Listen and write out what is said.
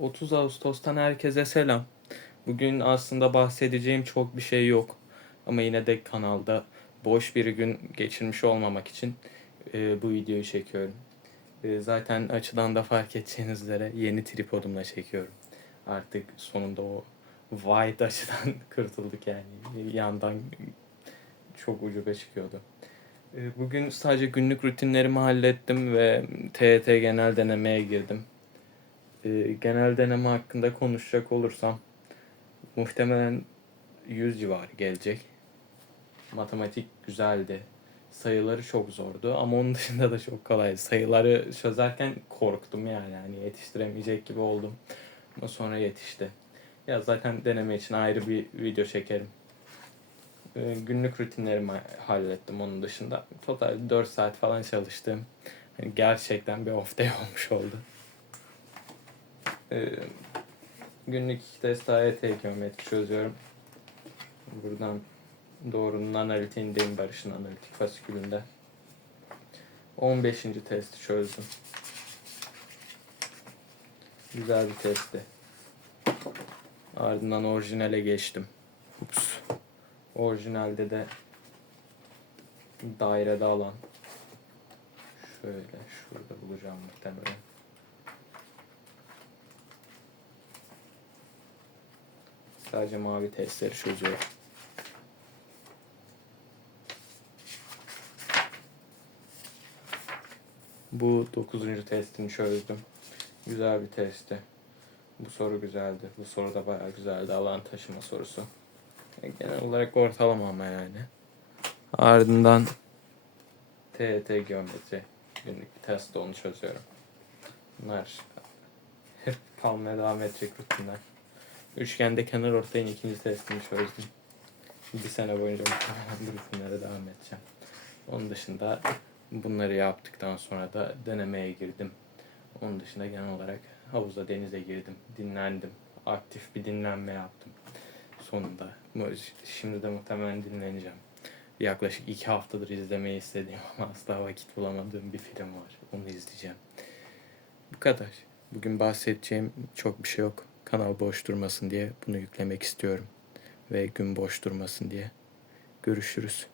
30 Ağustos'tan herkese selam. Bugün aslında bahsedeceğim çok bir şey yok. Ama yine de kanalda boş bir gün geçirmiş olmamak için e, bu videoyu çekiyorum. E, zaten açıdan da fark edeceğiniz üzere yeni tripodumla çekiyorum. Artık sonunda o wide açıdan kurtulduk yani. Yandan çok ucube çıkıyordu. E, Bugün sadece günlük rutinlerimi hallettim ve TET genel denemeye girdim. E, genel deneme hakkında konuşacak olursam muhtemelen 100 civarı gelecek. Matematik güzeldi. Sayıları çok zordu ama onun dışında da çok kolaydı. Sayıları çözerken korktum yani. Hani yetiştiremeyecek gibi oldum. Ama sonra yetişti. Ya zaten deneme için ayrı bir video çekerim. Ee, günlük rutinlerimi hallettim onun dışında. Total 4 saat falan çalıştım. Hani gerçekten bir off day olmuş oldu. Ee, günlük iki test AYT geometri çözüyorum. Buradan doğrunun analitiğindeyim Barış'ın analitik fasikülünde. 15. testi çözdüm. Güzel bir testti. Ardından orijinale geçtim. Ups. Orijinalde de dairede alan. Şöyle şurada bulacağım muhtemelen. Sadece mavi testleri çözüyorum. Bu 9. testini çözdüm. Güzel bir testti. Bu soru güzeldi. Bu soru da bayağı güzeldi. Alan taşıma sorusu. E, Genel olarak ortalama ama yani. Ardından TET geometri günlük bir testte onu çözüyorum. Bunlar hep edecek rutinler. Üçgende kenar ortayın ikinci testini çözdüm. Bir sene boyunca bu rutinlere devam edeceğim. Onun dışında bunları yaptıktan sonra da denemeye girdim. Onun dışında genel olarak havuza denize girdim. Dinlendim. Aktif bir dinlenme yaptım. Sonunda. Şimdi de muhtemelen dinleneceğim. Yaklaşık iki haftadır izlemeyi istediğim ama asla vakit bulamadığım bir film var. Onu izleyeceğim. Bu kadar. Bugün bahsedeceğim çok bir şey yok. Kanal boş durmasın diye bunu yüklemek istiyorum. Ve gün boş durmasın diye. Görüşürüz.